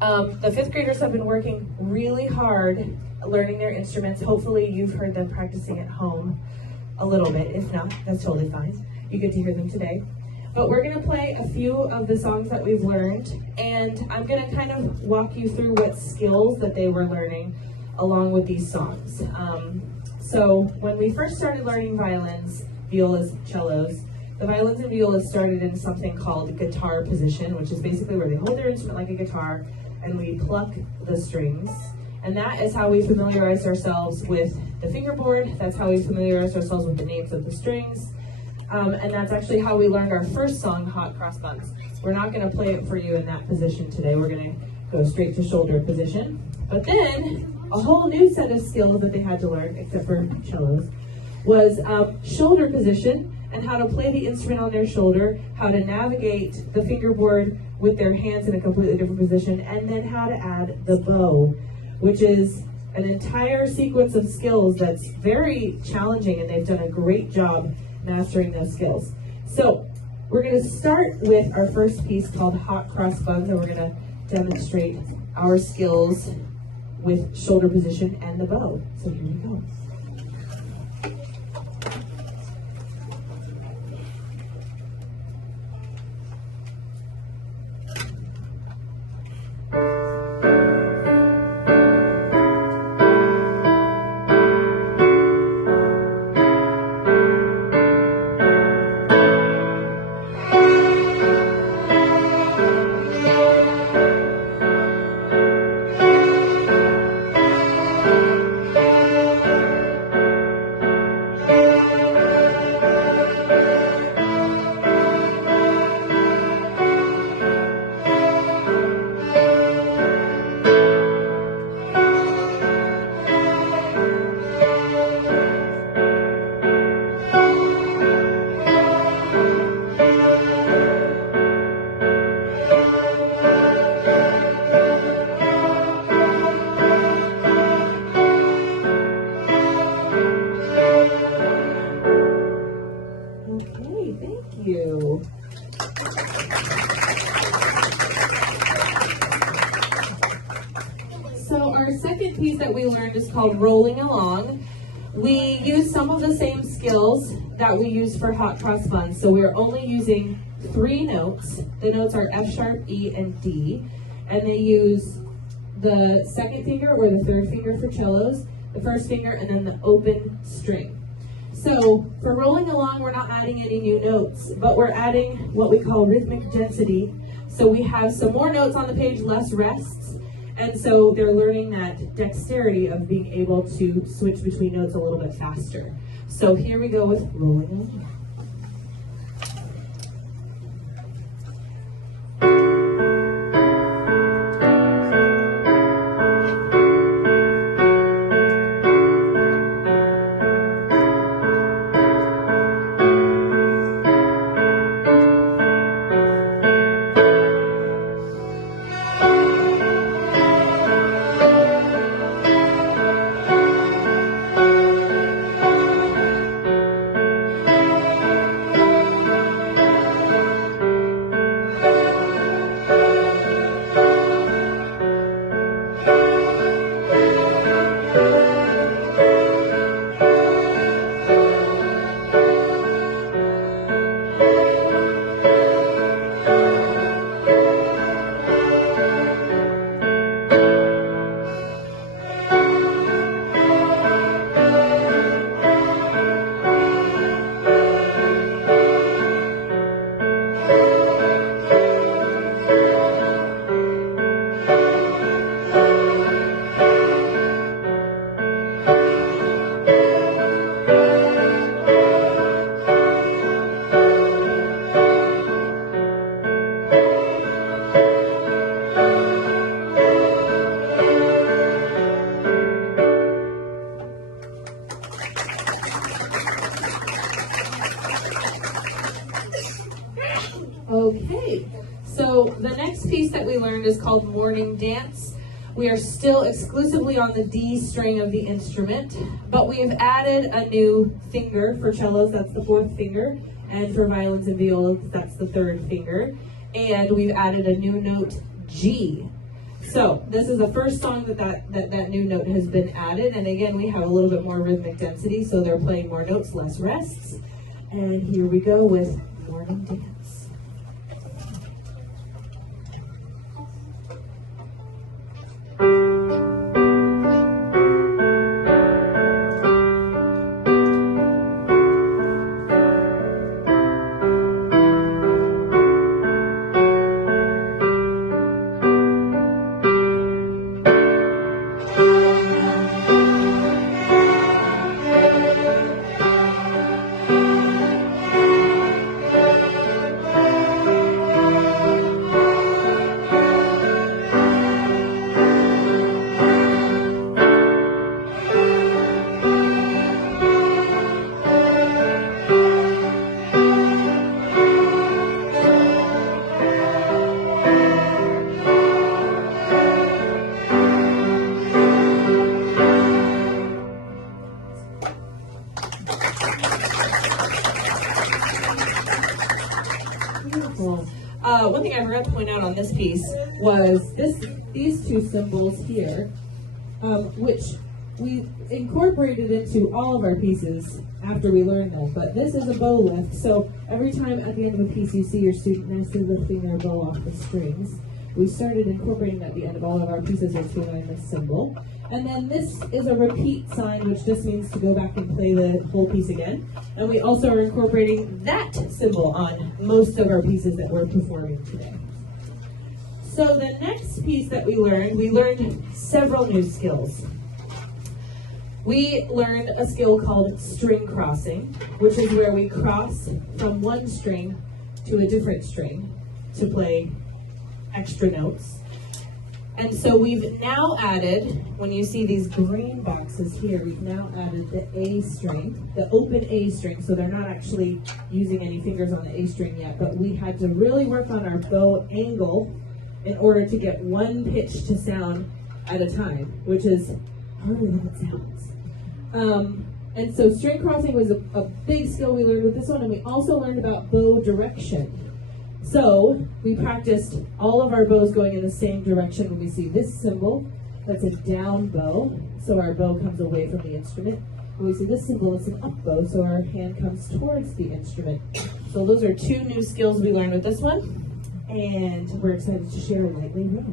The fifth graders have been working really hard learning their instruments. Hopefully you've heard them practicing at home a little bit. If not, that's totally fine. You get to hear them today. But we're going to play a few of the songs that we've learned, and I'm going to kind of walk you through what skills that they were learning along with these songs. So when we first started learning violins, violas, cellos, the violins and violas started in something called guitar position, which is basically where they hold their instrument like a guitar and we pluck the strings. And that is how we familiarized ourselves with the fingerboard. That's how we familiarized ourselves with the names of the strings. And that's actually how we learned our first song, Hot Cross Buns. We're not going to play it for you in that position today. We're going to go straight to shoulder position. But then a whole new set of skills that they had to learn, except for cellos, was shoulder position and how to play the instrument on their shoulder, how to navigate the fingerboard with their hands in a completely different position, and then how to add the bow, which is an entire sequence of skills that's very challenging, and they've done a great job mastering those skills. So we're going to start with our first piece called Hot Cross Buns, and we're going to demonstrate our skills with shoulder position and the bow. So here we go. So our second piece that we learned is called Rolling Along. We use some of the same skills that we use for Hot Cross Buns. So we're only using 3 notes. The notes are F sharp, E, and D. And they use the second finger or the third finger for cellos, the first finger, and then the open string. So for rolling along, we're not adding any new notes, but we're adding what we call rhythmic density. So we have some more notes on the page, less rests. And so they're learning that dexterity of being able to switch between notes a little bit faster. So here we go with rolling along. Okay, so the next piece that we learned is called Morning Dance. We are still exclusively on the D string of the instrument, but we have added a new finger for cellos, that's the 4th finger, and for violins and violas, that's the 3rd finger, and we've added a new note, G. So this is the first song that new note has been added, and again we have a little bit more rhythmic density, so they're playing more notes, less rests. And here we go with Morning Dance. One thing I forgot to point out on this piece was these two symbols here, which we incorporated into all of our pieces after we learned them. But this is a bow lift, so every time at the end of a piece you see your student nicely lifting their bow off the strings. We started incorporating at the end of all of our pieces as we learned this symbol. And then this is a repeat sign, which just means to go back and play the whole piece again. And we also are incorporating that symbol on most of our pieces that we're performing today. So the next piece that we learned several new skills. We learned a skill called string crossing, which is where we cross from one string to a different string to play extra notes. And so we've now added, when you see these green boxes here, we've now added the A string, the open A string, so they're not actually using any fingers on the A string yet, but we had to really work on our bow angle in order to get one pitch to sound at a time, which is harder than it sounds. And so string crossing was a big skill we learned with this one, and we also learned about bow direction. So we practiced all of our bows going in the same direction. When we see this symbol, that's a down bow, so our bow comes away from the instrument. When we see this symbol, it's an up bow, so our hand comes towards the instrument. So those are two new skills we learned with this one, and we're excited to share Lightly Row.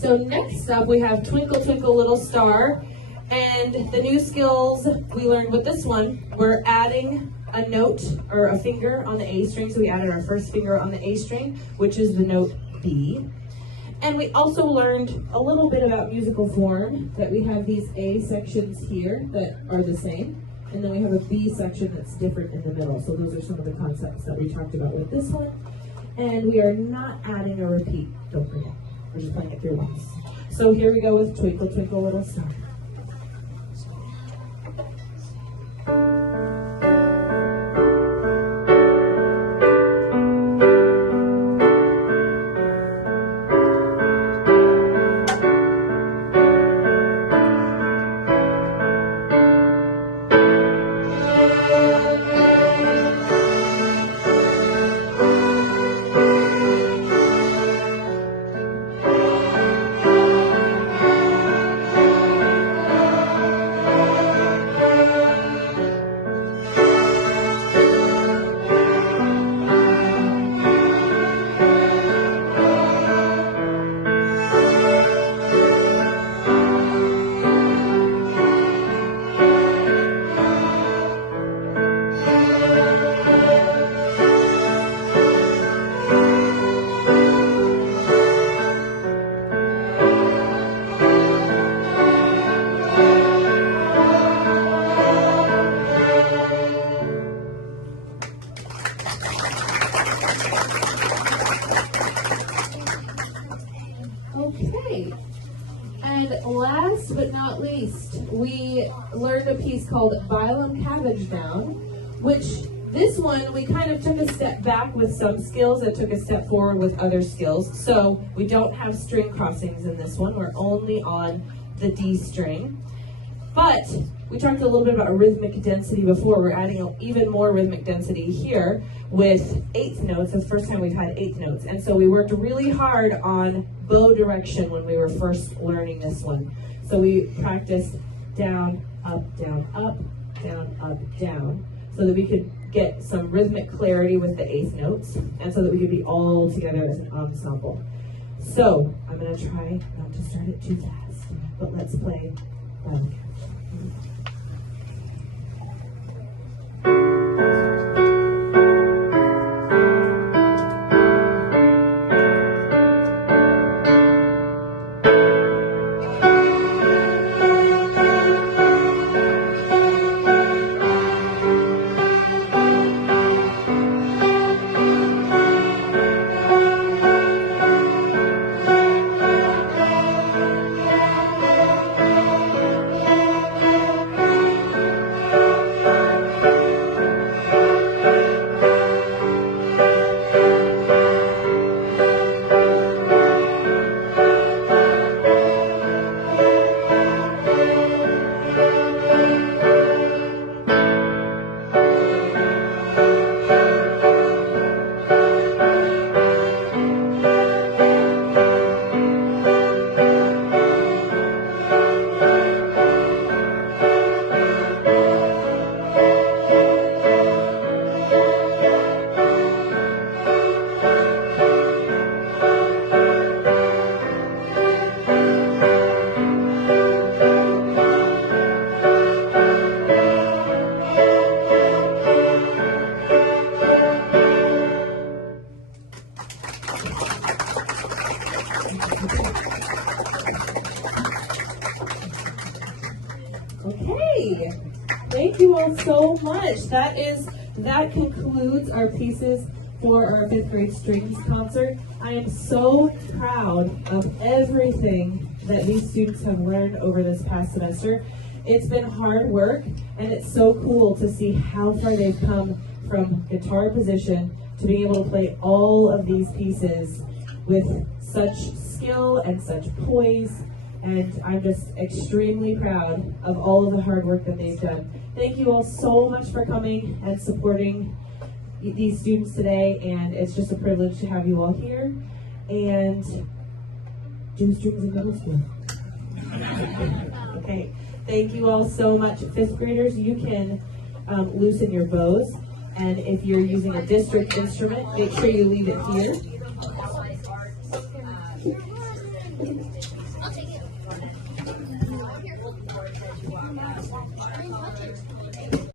So next up we have Twinkle Twinkle Little Star, and the new skills we learned with this one, we're adding a note or a finger on the A string. So we added our first finger on the A string, which is the note B. And we also learned a little bit about musical form, that we have these A sections here that are the same, and then we have a B section that's different in the middle. So those are some of the concepts that we talked about with this one. And we are not adding a repeat, don't forget. We're just playing it through once. So here we go with Twinkle Twinkle Little Star. least, we learned a piece called Bylum Cabbage Down, which this one, we kind of took a step back with some skills and took a step forward with other skills. So we don't have string crossings in this one. We're only on the D string. But we talked a little bit about rhythmic density before. We're adding even more rhythmic density here with eighth notes. It's the first time we've had eighth notes. And so we worked really hard on bow direction when we were first learning this one. So we practiced down, up, down, up, down, up, down, so that we could get some rhythmic clarity with the eighth notes, and so that we could be all together as an ensemble. So I'm going to try not to start it too fast, but let's play Bylum Cabbage. Okay, thank you all so much. That concludes our pieces for our 5th grade strings concert. I am so proud of everything that these students have learned over this past semester. It's been hard work, and it's so cool to see how far they've come from guitar position to being able to play all of these pieces with such skill and such poise. And I'm just extremely proud of all of the hard work that they've done. Thank you all so much for coming and supporting these students today, and it's just a privilege to have you all here. And do strings in middle school. Okay, thank you all so much. 5th graders, you can loosen your bows, and if you're using a district instrument, make sure you leave it here.